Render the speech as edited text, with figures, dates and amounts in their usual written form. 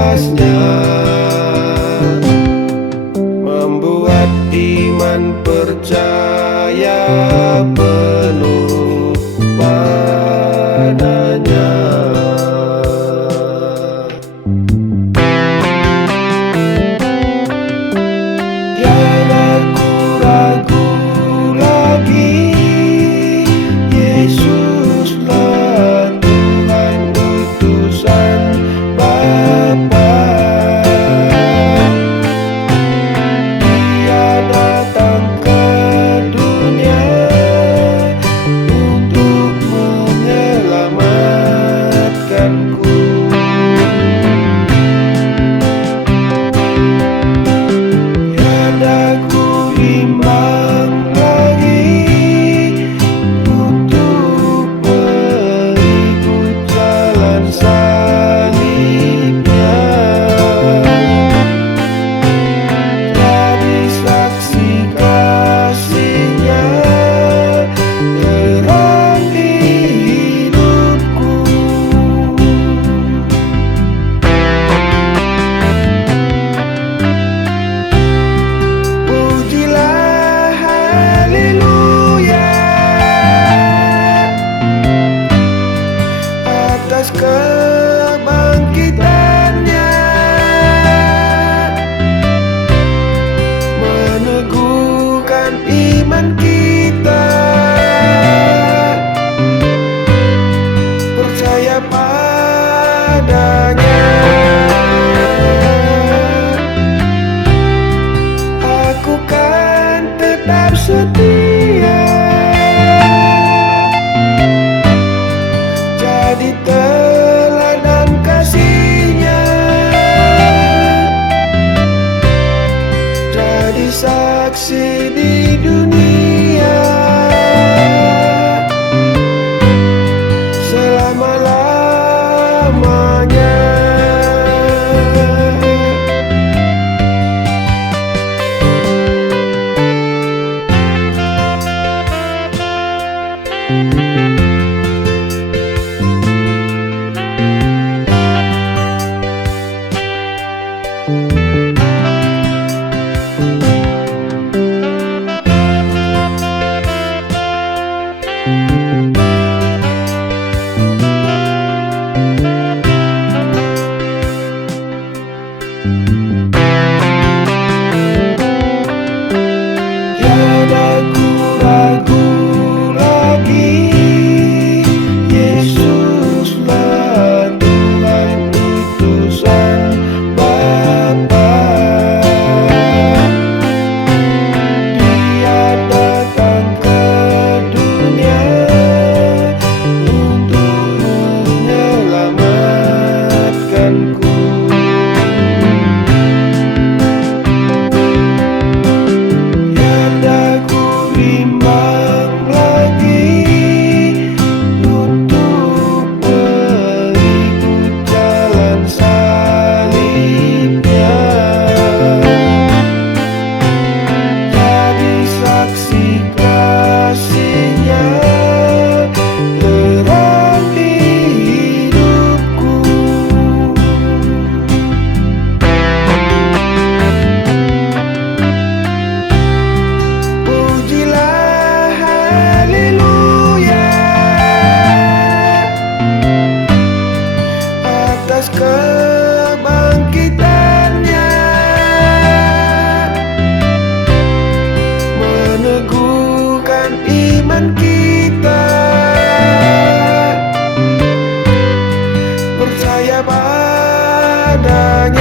kasih-kasih-Nya membuat iman percaya penuh padanya. Tiada ku ragu lagi, Yesuslah Tuhan utusan Bapa. Dia datang ke dunia untuk menyelamatkanku. Tiada ku bimbang lagi untuk mengikut jalan salibnya. Jadi saksi kasih-Nya terang di hidupku. Pujilah haleluya atas kebangkitannya, meneguhkan iman kita, percaya padanya. Aku kan tetap setia, jadi teladan kasih-Nya, jadi saksi di dunia selama-lamanya. Tiada ku ragu lagi, Yesuslah Tuhan utusan Bapa. Dia datang ke dunia untuk menyelamatkanku. Tiada ku bimbang lagi untuk mengikut jalan salibnya. Jadi saksi kasih-Nya terang di hidupku. Pujilah haleluya atas kebangkitannya, meneguhkan iman kita, percaya padanya.